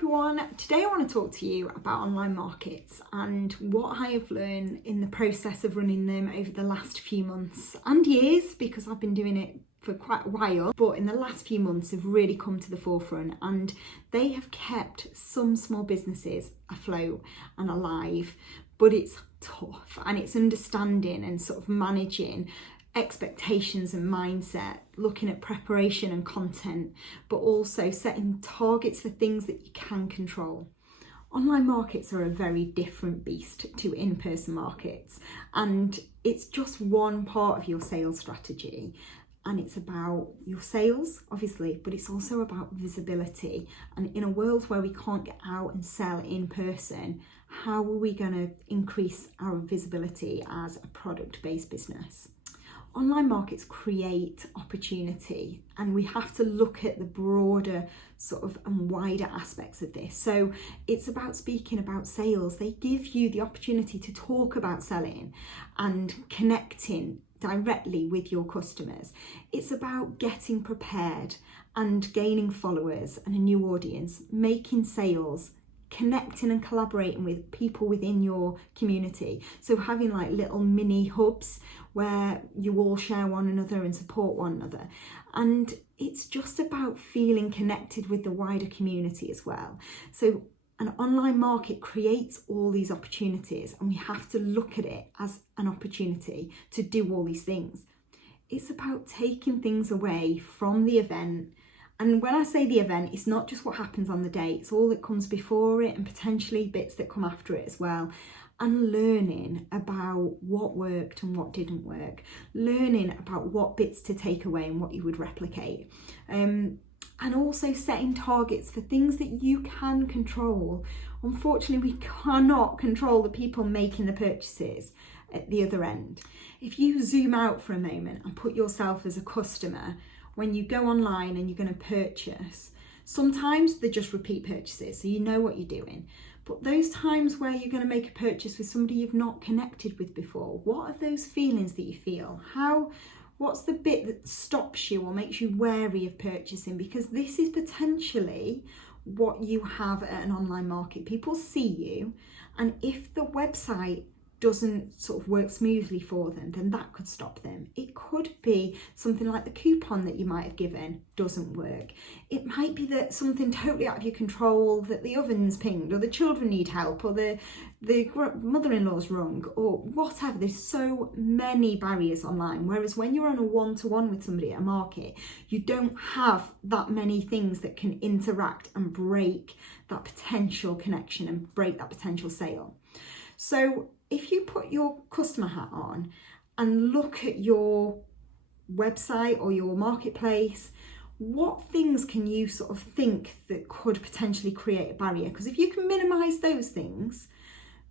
everyone, today I want to talk to you about online markets and what I have learned in the process of running them over the last few months and years, because I've been doing it for quite a while, but in the last few months have really come to the forefront, and they have kept some small businesses afloat and alive. But it's tough, and it's understanding and sort of managing expectations and mindset, looking at preparation and content, but also setting targets for things that you can control. Online markets are a very different beast to in-person markets, and it's just one part of your sales strategy. And it's about your sales, obviously, but it's also about visibility. And in a world where we can't get out and sell in person, how are we going to increase our visibility as a product-based business? Online markets create opportunity, and we have to look at the broader sort of and wider aspects of this. So it's about speaking about sales. They give you the opportunity to talk about selling and connecting directly with your customers. It's about getting prepared and gaining followers and a new audience, making sales, connecting and collaborating with people within your community. So having like little mini hubs where you all share one another and support one another. And it's just about feeling connected with the wider community as well. So an online market creates all these opportunities, and we have to look at it as an opportunity to do all these things. It's about taking things away from the event. And when I say the event, it's not just what happens on the day, it's all that comes before it and potentially bits that come after it as well. And learning about what worked and what didn't work. Learning about what bits to take away and what you would replicate. And also setting targets for things that you can control. Unfortunately, we cannot control the people making the purchases at the other end. If you zoom out for a moment and put yourself as a customer, when you go online and you're going to purchase, sometimes they're just repeat purchases, so you know what you're doing. But those times where you're going to make a purchase with somebody you've not connected with before, what are those feelings that you feel? What's the bit that stops you or makes you wary of purchasing? Because this is potentially what you have at an online market. People see you, and if the website doesn't sort of work smoothly for them, then that could stop them. It could be something like the coupon that you might have given doesn't work. It might be that something totally out of your control, that the oven's pinged, or the children need help, or the mother-in-law's wrong, or whatever. There's so many barriers online, whereas when you're on a one-to-one with somebody at a market, you don't have that many things that can interact and break that potential connection and break that potential sale. So if you put your customer hat on and look at your website or your marketplace, what things can you sort of think that could potentially create a barrier? Because if you can minimize those things,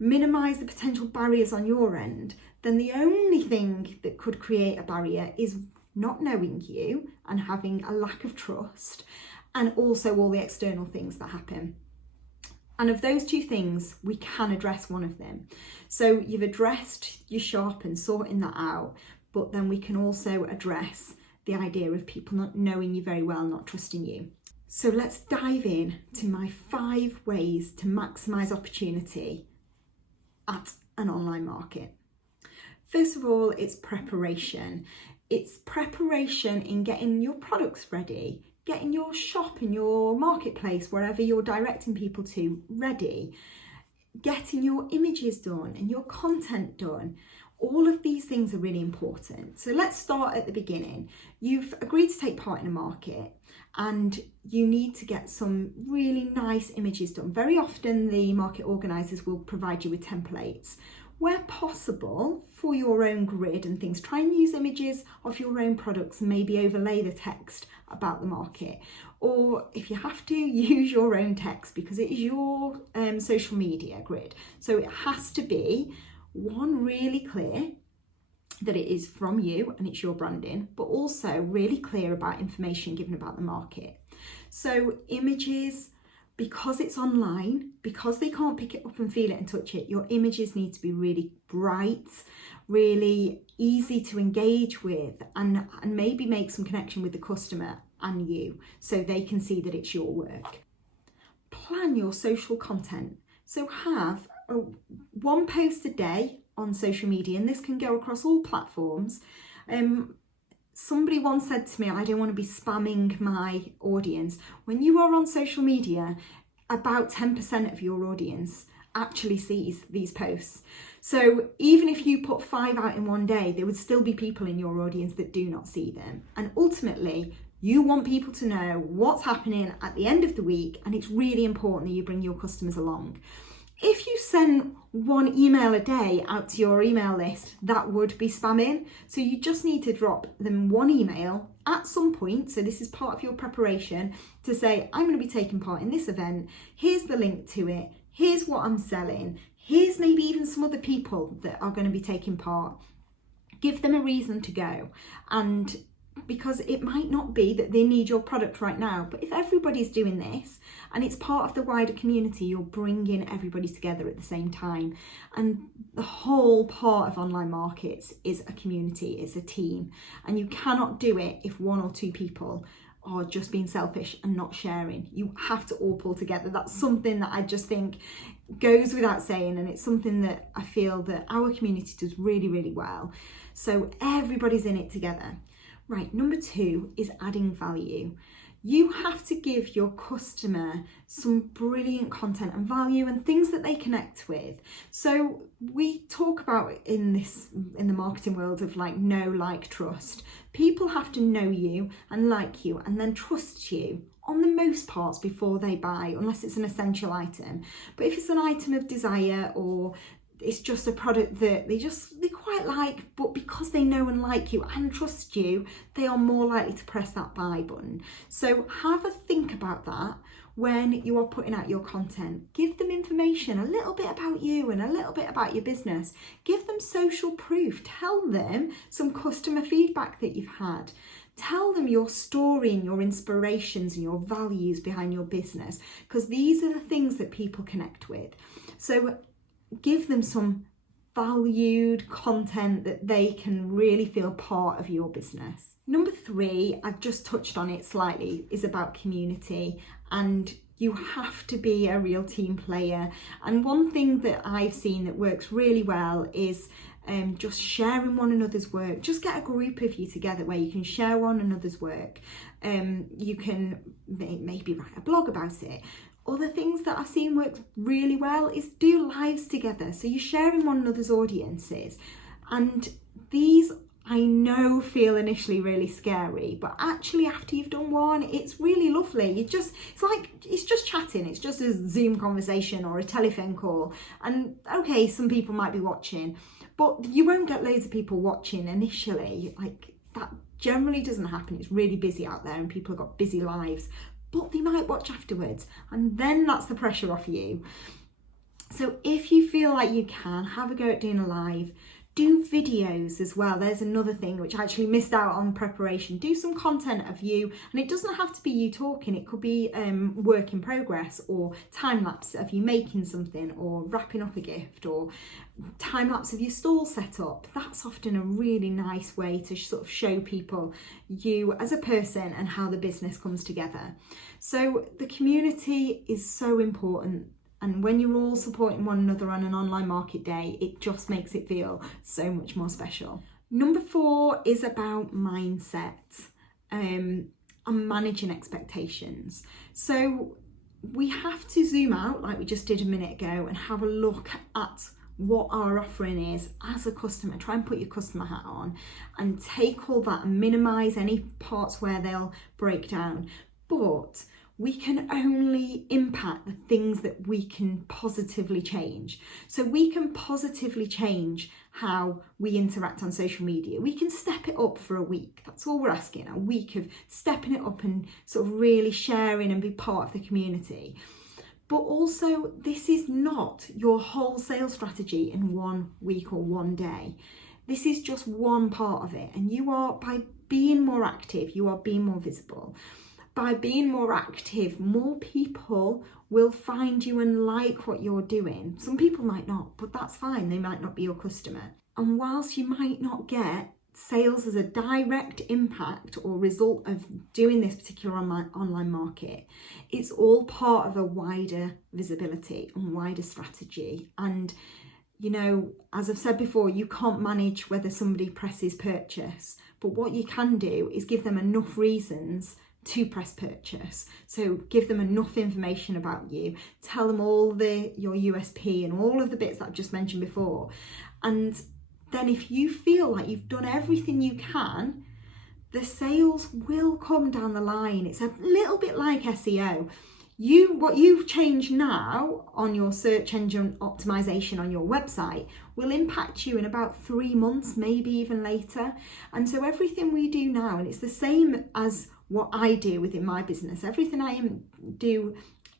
minimize the potential barriers on your end, then the only thing that could create a barrier is not knowing you and having a lack of trust, and also all the external things that happen. And of those two things, we can address one of them. So you've addressed your shop and sorting that out, but then we can also address the idea of people not knowing you very well, not trusting you. So let's dive in to my 5 ways to maximize opportunity at an online market. First of all, it's preparation. It's preparation in getting your products ready, getting your shop and your marketplace, wherever you're directing people to, ready, getting your images done and your content done. All of these things are really important. So let's start at the beginning. You've agreed to take part in a market and you need to get some really nice images done. Very often the market organisers will provide you with templates. Where possible, for your own grid and things, try and use images of your own products and maybe overlay the text about the market. Or if you have to, use your own text, because it is your social media grid. So it has to be, one, really clear that it is from you and it's your branding, but also really clear about information given about the market. So images, because it's online, because they can't pick it up and feel it and touch it, your images need to be really bright, really easy to engage with, and maybe make some connection with the customer and you, so they can see that it's your work. Plan plan your social content. So have one post a day on social media, and this can go across all platforms. Somebody once said to me, I don't want to be spamming my audience. When you are on social media, about 10% of your audience actually sees these posts. So even if you put 5 out in one day, there would still be people in your audience that do not see them. And ultimately, you want people to know what's happening at the end of the week, and it's really important that you bring your customers along. If you send one email a day out to your email list, that would be spamming. So you just need to drop them one email at some point. So this is part of your preparation to say, I'm going to be taking part in this event. Here's the link to it. Here's what I'm selling. Here's maybe even some other people that are going to be taking part. Give them a reason to go. And because it might not be that they need your product right now, but if everybody's doing this and it's part of the wider community, you're bringing everybody together at the same time. And the whole part of online markets is a community, it's a team, and you cannot do it if 1 or 2 people are just being selfish and not sharing. You have to all pull together. That's something that I just think goes without saying, and it's something that I feel that our community does really, really well. So everybody's in it together. Right, number 2 is adding value. You have to give your customer some brilliant content and value and things that they connect with. So we talk about in the marketing world of like know, like, trust. People have to know you and like you and then trust you on the most parts before they buy, unless it's an essential item. But if it's an item of desire, or it's just a product that they quite like, but because they know and like you and trust you, they are more likely to press that buy button. So have a think about that when you are putting out your content. Give them information, a little bit about you and a little bit about your business. Give them social proof. Tell them some customer feedback that you've had. Tell them your story and your inspirations and your values behind your business, because these are the things that people connect with. So give them some valued content that they can really feel part of your business. Number 3, I've just touched on it slightly, is about community, and you have to be a real team player. And one thing that I've seen that works really well is just sharing one another's work. Just get a group of you together where you can share one another's work. You can maybe write a blog about it. Other things that I've seen work really well is do lives together. So you're sharing one another's audiences. And these, I know, feel initially really scary, but actually after you've done one, it's really lovely. It's just chatting. It's just a Zoom conversation or a telephone call. And okay, some people might be watching, but you won't get loads of people watching initially. Like, that generally doesn't happen. It's really busy out there and people have got busy lives. But they might watch afterwards, and then that's the pressure off you. So if you feel like you can, have a go at doing a live. Do videos as well. There's another thing which I actually missed out on preparation. Do some content of you, and it doesn't have to be you talking. It could be work in progress, or time lapse of you making something, or wrapping up a gift, or time lapse of your stall set up. That's often a really nice way to sort of show people you as a person and how the business comes together. So the community is so important. And when you're all supporting one another on an online market day, it just makes it feel so much more special. Number 4 is about mindset and managing expectations. So we have to zoom out, like we just did a minute ago, and have a look at what our offering is as a customer. Try and put your customer hat on and take all that and minimize any parts where they'll break down. But we can only impact the things that we can positively change. So we can positively change how we interact on social media. We can step it up for a week. That's all we're asking, a week of stepping it up and sort of really sharing and be part of the community. But also, this is not your whole sales strategy in 1 week or 1 day. This is just one part of it. And you are, by being more active, you are being more visible. By being more active, more people will find you and like what you're doing. Some people might not, but that's fine. They might not be your customer. And whilst you might not get sales as a direct impact or result of doing this particular online market. It's all part of a wider visibility and wider strategy. And you know, as I've said before, you can't manage whether somebody presses purchase, but what you can do is give them enough reasons to press purchase. So give them enough information about you, tell them all your USP and all of the bits that I've just mentioned before. And then if you feel like you've done everything you can, the sales will come down the line. It's a little bit like SEO. What you've changed now on your search engine optimization on your website will impact you in about 3 months, maybe even later. And so everything we do now, and it's the same as what I do within my business, everything I do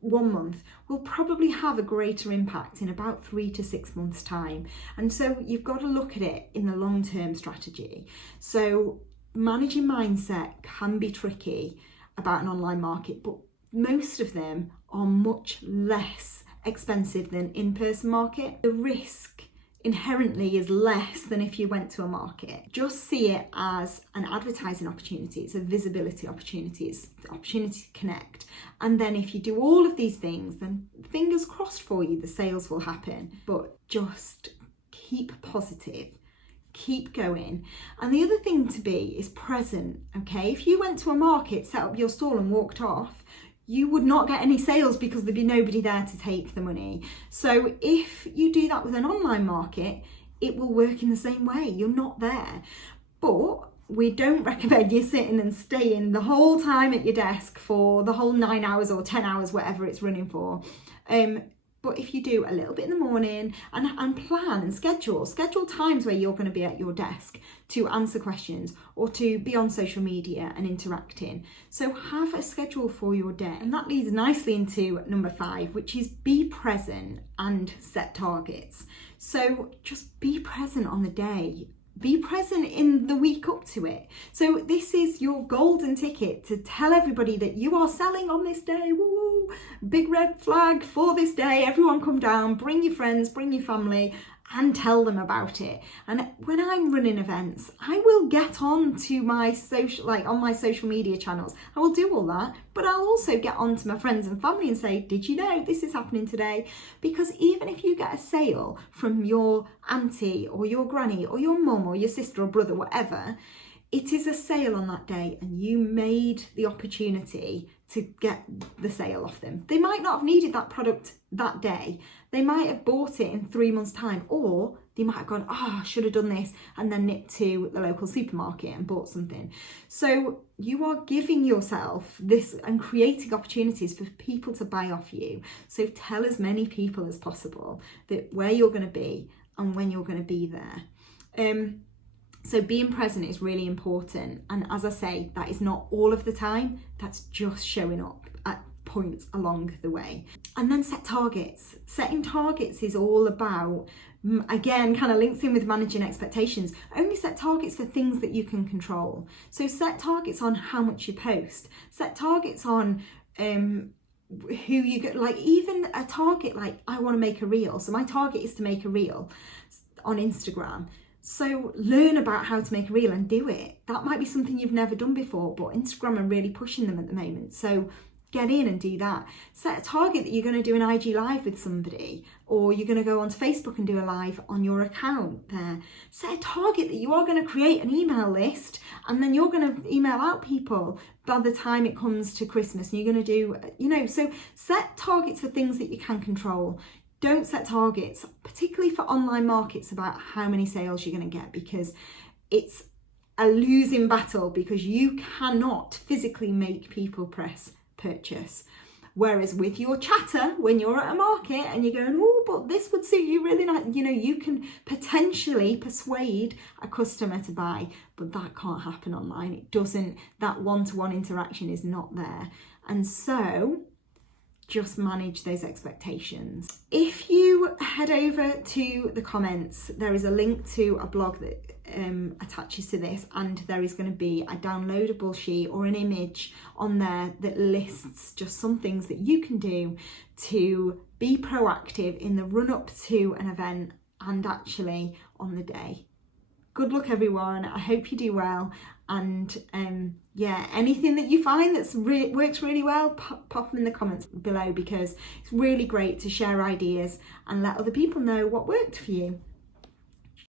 1 month will probably have a greater impact in about 3 to 6 months time. And so you've got to look at it in the long-term strategy. So managing mindset can be tricky about an online market, but most of them are much less expensive than in-person market. The risk inherently is less than if you went to a market. Just see it as an advertising opportunity. It's a visibility opportunity. It's the opportunity to connect. And then if you do all of these things, then fingers crossed for you, the sales will happen. But just keep positive. Keep going. And the other thing to be is present, okay? If you went to a market, set up your stall and walked off, you would not get any sales because there'd be nobody there to take the money. So if you do that with an online market, it will work in the same way. You're not there. But we don't recommend you sitting and staying the whole time at your desk for the whole 9 hours or 10 hours, whatever it's running for. But if you do a little bit in the morning and plan and schedule times where you're going to be at your desk to answer questions or to be on social media and interacting. So have a schedule for your day. And that leads nicely into number 5, which is be present and set targets. So just be present on the day. Be present in the week up to it. So this is your golden ticket to tell everybody that you are selling on this day. Woo! Big red flag for this day. Everyone come down, bring your friends, bring your family, and tell them about it. And when I'm running events, I will get on to my on my social media channels. I will do all that, but I'll also get on to my friends and family and say, did you know this is happening today? Because even if you get a sale from your auntie or your granny or your mum or your sister or brother, whatever, it is a sale on that day and you made the opportunity to get the sale off them. They might not have needed that product that day. They might have bought it in 3 months' time, or they might have gone, I should have done this, and then nipped to the local supermarket and bought something. So you are giving yourself this and creating opportunities for people to buy off you. So tell as many people as possible that where you're going to be and when you're going to be there. So being present is really important. And as I say, that is not all of the time. That's just showing up at points along the way. And then set targets. Setting targets is all about, again, kind of links in with managing expectations. Only set targets for things that you can control. So set targets on how much you post. Set targets on who you get, like even a target like I want to make a reel. So my target is to make a reel on Instagram. So learn about how to make a reel and do it. That might be something you've never done before, but Instagram are really pushing them at the moment. So get in and do that. Set a target that you're going to do an IG live with somebody, or you're going to go onto Facebook and do a live on your account there. Set a target that you are going to create an email list, and then you're going to email out people by the time it comes to Christmas, and you're going to do, so set targets for things that you can control. Don't set targets, particularly for online markets, about how many sales you're going to get, because it's a losing battle, because you cannot physically make people press purchase. Whereas with your chatter, when you're at a market and you're going, oh, but this would suit you really nice, you can potentially persuade a customer to buy, but that can't happen online. It doesn't, that one-to-one interaction is not there. And so just manage those expectations. If you head over to the comments, there is a link to a blog that attaches to this, and there is going to be a downloadable sheet or an image on there that lists just some things that you can do to be proactive in the run up to an event and actually on the day. good luck everyone. I hope you do well, and yeah, anything that you find that's works really well, pop them in the comments below, because it's really great to share ideas and let other people know what worked for you.